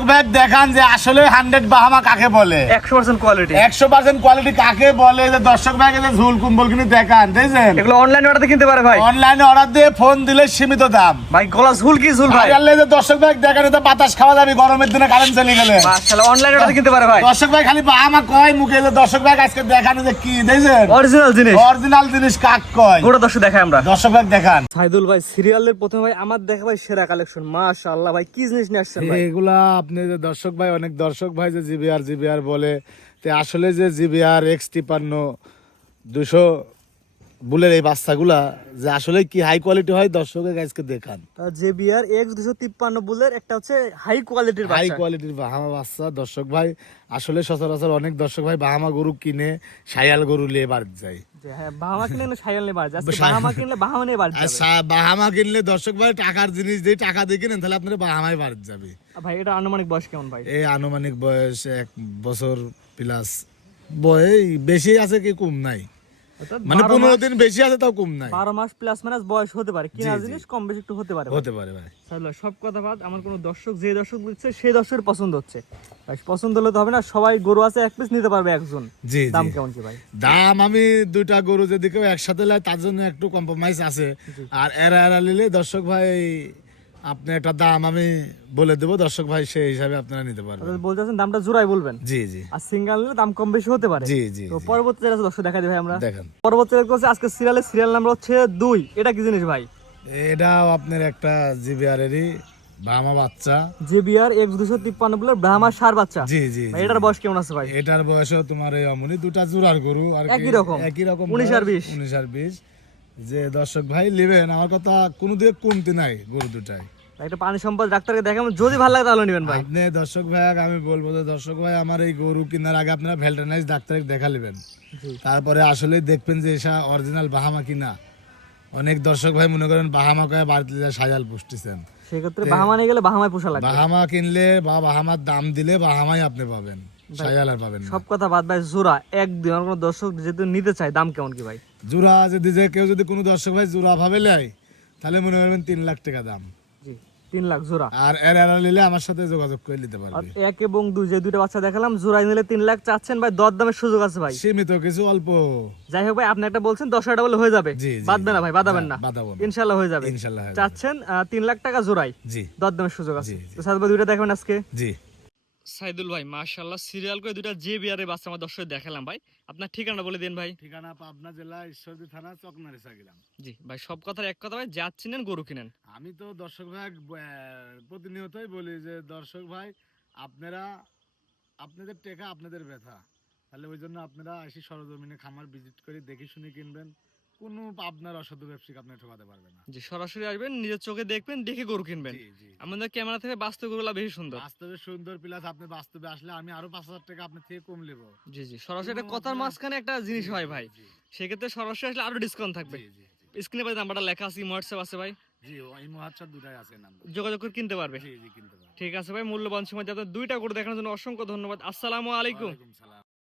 দর্শক ভাই দেখান যে আসলে 100 বাহামা কাকে বলে, 100% কোয়ালিটি, 100% কোয়ালিটি কাকে বলে। যে দর্শক ভাই যে ঝুল কুম্বল কিনে দেখান, দেখছেন এগুলো অনলাইন অর্ডার কিনতে পারে ভাই, অনলাইনে অর্ডার দিয়ে ফোন দিলে সীমিত দাম ভাই। গলা ঝুল কি ঝুল ভাই, যে দর্শক ভাই দেখান এটা বাতাস খাওয়া যাবে গরমের দিনে, কারেন্ট চলে গেলে মাশাআল্লাহ অনলাইন অর্ডার কিনতে পারে ভাই। দর্শক ভাই খালি বাহামা কয় মুখে, যে দর্শক ভাই আজকে দেখান যে কি দেখছেন অরিজিনাল জিনিস, অরিজিনাল জিনিস কাক কয়, গোটা দর্শক দেখাই আমরা। দর্শক ভাই দেখান। সাইদুল ভাই সিরিয়ালের প্রথমে ভাই আমার দেখা ভাই সেরা কালেকশন, মাশাআল্লাহ ভাই কি জিনিস নিয়ে আসছেন ভাই? এগুলা আপনি যে দর্শক ভাই, অনেক দর্শক ভাই যে জিবিআর বলে, তে আসলে যে জিবিআর X53 200 বুলের এই বাচ্চাগুলা যে আসলে কি হাই কোয়ালিটি হয় দর্শকের কাছে দেখান। জেবিআর X253 বুলের একটা হচ্ছে হাই কোয়ালিটির হাই বাচ্চা, কোয়ালিটির বাহামা বাচ্চা দর্শক ভাই। আসলে সচরাচর অনেক দর্শক ভাই বাহামা গরু কিনে শায়াল গরু নিয়ে বাড়ি যায়। হ্যাঁ বাহামা কিনলে শাইল নিয়ে বাড়ি যাচ্ছে, বাহামা কিনলে বাহামা নিয়ে বাড়ি যাবে। বাহামা কিনলে দর্শক ভাই টাকার জিনিস দিয়ে টাকা দিয়ে কিনেন, তাহলে আপনার বাহামাই বাড়ি যাবে। ভাই এটা আনুমানিক বয়স কেমন ভাই? এই আনুমানিক বয়স 1 বছর প্লাস, বয়স বেশি আছে কি কম নাই, মানে 15 দিন বেশি আছে তাও কম নাই। 12 মাস প্লাস মাইনাস বয়স হতে পারে, কিনা জিনিস কম বেশি একটু হতে পারে ভাই। তাহলে সব কথা বাদ, আমার কোনো দর্শক যে দর্শক দিচ্ছে সেই দর্শকের পছন্দ হচ্ছে ভাই, পছন্দ হলে তো হবে না, সবাই গরু আছে এক পিস নিতে পারবে একজন। জি দাম কেমন কি ভাই? দাম আমি দুইটা গরু যদি কেউ একসাথে নেয় তার জন্য একটু কম্প্রোমাইজ আছে, আর এরা নিলে দর্শক ভাই আপনি একটা দাম আমি বলে দেবো, দর্শক ভাই সেই হিসাবে আপনারা নিতে পারবেন। বলতেছেন দামটা জোড়াই বলবেন? জি আর সিঙ্গেল নিলে দাম কম বেশি হতে পারে। জি তো পরবর্তী যেটা দর্শক দেখা দিই ভাই আমরা দেখেন। পরবর্তী করছে আজকে সিরিয়াল নাম্বার হচ্ছে 2। এটা কি জিনিস ভাই? এটাও আপনার একটা জিবিআরেরই বাহামা বাচ্চা, জেবিআর X253 বলে ব্রাহ্মা সার বাচ্চা। জি ভাই এটার বয়স কেমন আছে ভাই? এটার বয়সও তোমার এই অমনি দুটা জোড়ার গরু আর একই রকম 19 আর 20। যে দর্শক ভাই নেবেন, আমার কথা কোনো দিকে কমতি নাই গরু দুটাই। একটা পানি সম্পদ ডাক্তারকে দেখাবেন, যদি ভালো লাগে তাহলে নেবেন ভাই। আপনি দর্শক ভাই আমি বলবো যে দর্শক ভাই আমার এই গরু কেনার আগে আপনারা ভেটেরিনারি ডাক্তারকে দেখা নেবেন, তারপরে আসলে দেখবেন যে এটা অরিজিনাল বাহামা কিনা। অনেক দর্শক ভাই মনে করেন বাহামা কয়ে বাড়িতে সাজাল পুষতেছেন, সেক্ষেত্রে বাহামা নিয়ে গেলে বাহামায় পোষা লাগবে। বাহামা কিনলে বা বাহামার দাম দিলে বাহামাই আপনি পাবেন, সাজাল আর পাবেন না। সব কথা বাদ ভাই, জোড়া একদিন আমার কোনো দর্শক যেহেতু নিতে চায় দাম কেমন কি ভাই? জোড়া যদি যে কেউ যদি কোনো দর্শক ভাই জোড়া ভাবে নেয় তাহলে মনে করবেন 3 লাখ টাকা দাম। জি 3 লাখ জোড়া। আর এরা নিলে আমার সাথে যোগাযোগ করে নিতে আর পারবে। 1 এবং 2 যে দুইটা বাচ্চা দেখালাম জোড়াই নিলে 3 লাখ চাচ্ছেন ভাই, দর দামের সুযোগ আছে ভাই, সীমিত কিছু অল্প। যাই হোক ভাই আপনি একটা বলছেন 10,000 বলে হয়ে যাবে, বাদবে না ভাই, বাদাবেন না, ইনশাআল্লাহ হয়ে যাবে। চাচ্ছেন 3 লাখ টাকা জোড়াই, জি দর দামের সুযোগ আছে। তো সাদ ভাই দুইটা দেখবেন আজকে। জি সাইদুল ভাই মাশাআল্লাহ সিরিয়াল করে দুইটা জেবিআর এর বাচ্চা আমার দর্শক দেখালাম ভাই, আপনার ঠিকানা বলে দেন ভাই। ঠিকানা পাবনা জেলা ঈশ্বরদী থানা চকনারিসা গ্রাম। জি ভাই সব কথার এক কথা ভাই, যাচ্ছিলেন গরু কিনেন। আমি তো দর্শক ভাই প্রতিনিয়তই বলি যে দর্শক ভাই আপনারা আপনাদের টাকা আপনাদের ব্যথা, তাহলে ওই জন্য আপনারা এসে সরজমিনে খামার ভিজিট করে দেখে শুনে কিনবেন, কোনো আপনার অসাধু ব্যবসায়িক আপনি ঠকাতে পারবে না। জি সরাসরি আসবেন, নিজের চোখে দেখবেন, দেখে গরু কিনবেন। আমাদের ক্যামেরা থেকে বাস্তব গরুগুলা বেশি সুন্দর, বাস্তবে সুন্দর, প্লাস আপনি বাস্তবে আসলে আমি আরো 5,000 টাকা আপনার থেকে কম নেব। জি সরাসরি একটা কথার মাঝখানে একটা জিনিস হয় ভাই, সেক্ষেত্রে সরাসরি আসলে আরো ডিসকাউন্ট থাকবে। স্ক্রিনে ভাই নাম্বারটা লেখা আছে, হোয়াটসঅ্যাপ আছে ভাই। জি এই হোয়াটসঅ্যাপ দুটাই আছে, নাম্বার যোগাযোগ করে কিনতে পারবে। জি কিনতে পারবে। ঠিক আছে ভাই, মূল্যবান সময় আপনার দুইটা গরু দেখানোর জন্য অসংখ্য ধন্যবাদ। আসসালামু আলাইকুম।